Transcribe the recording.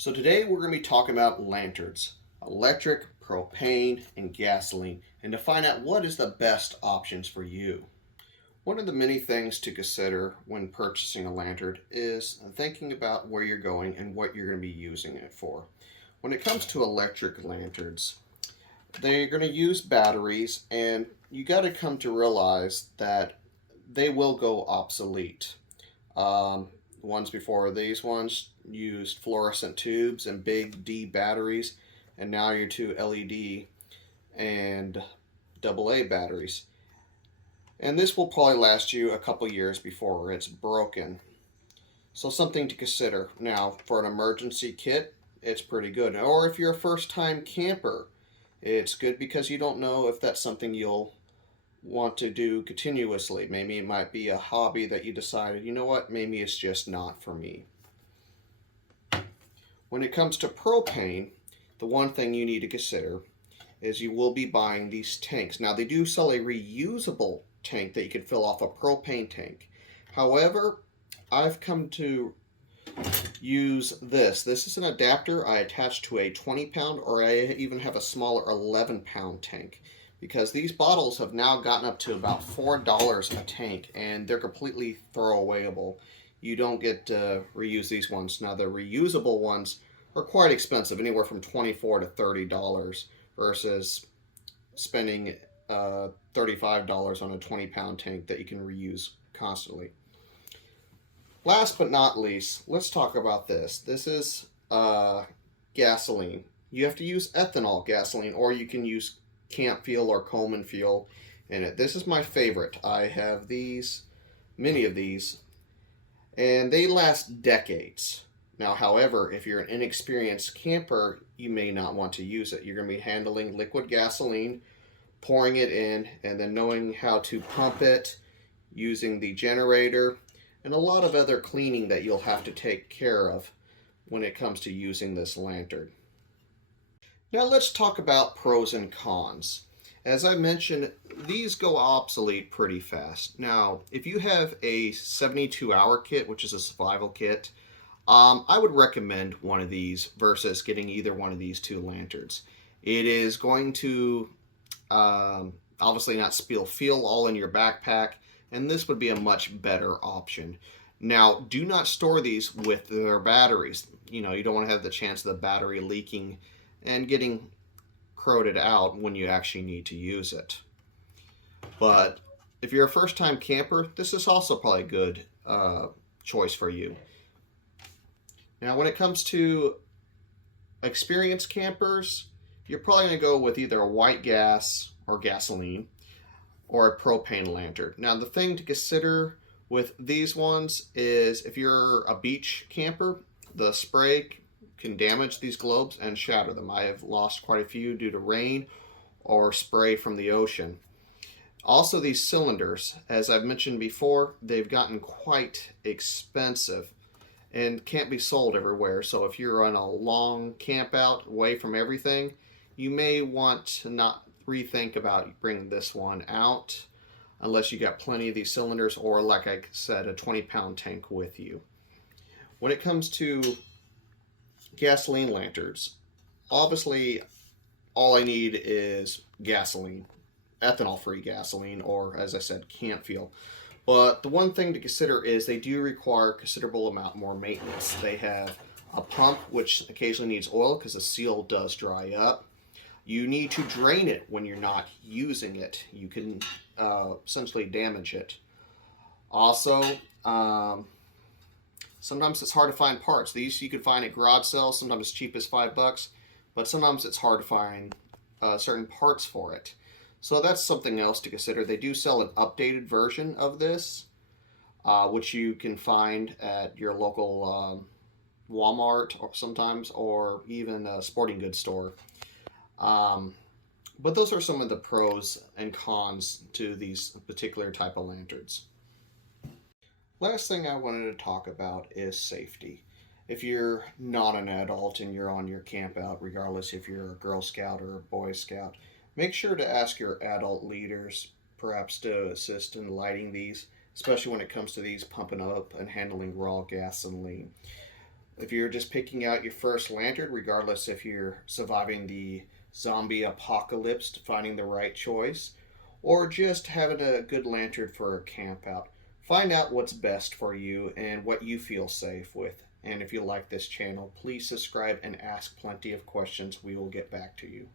So today we're going to be talking about lanterns, electric, propane, and gasoline, and to find out what is the best options for you. One of the many things to consider when purchasing a lantern is thinking about where you're going and what you're going to be using it for. When it comes to electric lanterns, they're going to use batteries, and you got to come to realize that they will go obsolete. Ones before these ones used fluorescent tubes and big D batteries, and now you're to LED and AA batteries. And this will probably last you a couple years before it's broken. So something to consider. Now, for an emergency kit, it's pretty good. Or if you're a first-time camper, it's good because you don't know if that's something you'll want to do continuously. Maybe it might be a hobby that you decided, you know what, maybe it's just not for me. When it comes to propane, the one thing you need to consider is you will be buying these tanks. Now, they do sell a reusable tank that you can fill off a propane tank. However, I've come to use this. This is an adapter I attach to a 20-pound, or I even have a smaller 11-pound tank, because these bottles have now gotten up to about $4 a tank, and they're completely throwawayable. You don't get to reuse these ones. Now, the reusable ones are quite expensive, anywhere from $24 to $30 versus spending $35 on a 20-pound tank that you can reuse constantly. Last but not least, let's talk about this. This is gasoline. You have to use ethanol gasoline, or you can use camp fuel or Coleman fuel in it. This is my favorite. I have these, many of these, and they last decades. Now, however, if you're an inexperienced camper, you may not want to use it. You're going to be handling liquid gasoline, pouring it in, and then knowing how to pump it, using the generator, and a lot of other cleaning that you'll have to take care of when it comes to using this lantern. Now let's talk about pros and cons. As I mentioned, these go obsolete pretty fast. Now, if you have a 72-hour kit, which is a survival kit, I would recommend one of these versus getting either one of these two lanterns. It is going to obviously not spill fuel all in your backpack, and this would be a much better option. Now, do not store these with their batteries. You don't want to have the chance of the battery leaking and getting corroded out when you actually need to use it. But if you're a first-time camper, this is also probably a good choice for you. Now, when it comes to experienced campers, you're probably going to go with either a white gas or gasoline or a propane lantern. Now, the thing to consider with these ones is if you're a beach camper, the spray can damage these globes and shatter them. I have lost quite a few due to rain or spray from the ocean. Also, these cylinders, as I've mentioned before, they've gotten quite expensive and can't be sold everywhere. So if you're on a long camp out away from everything, you may want to not rethink about bringing this one out unless you got plenty of these cylinders, or like I said, a 20-pound tank with you. When it comes to gasoline lanterns, obviously all I need is gasoline, ethanol free gasoline, or as I said, camp fuel. But the one thing to consider is they do require a considerable amount more maintenance. They have a pump which occasionally needs oil because the seal does dry up. You need to drain it when you're not using it. You can essentially damage it. Also, sometimes it's hard to find parts. These you can find at garage sales, sometimes as cheap as $5, but sometimes it's hard to find certain parts for it. So that's something else to consider. They do sell an updated version of this, which you can find at your local Walmart or sometimes, or even a sporting goods store. But those are some of the pros and cons to these particular type of lanterns. Last thing I wanted to talk about is safety. If you're not an adult and you're on your camp out, regardless if you're a Girl Scout or a Boy Scout, make sure to ask your adult leaders perhaps to assist in lighting these, especially when it comes to these pumping up and handling raw gasoline. If you're just picking out your first lantern, regardless if you're surviving the zombie apocalypse, finding the right choice, or just having a good lantern for a camp out, find out what's best for you and what you feel safe with. And if you like this channel, please subscribe and ask plenty of questions. We will get back to you.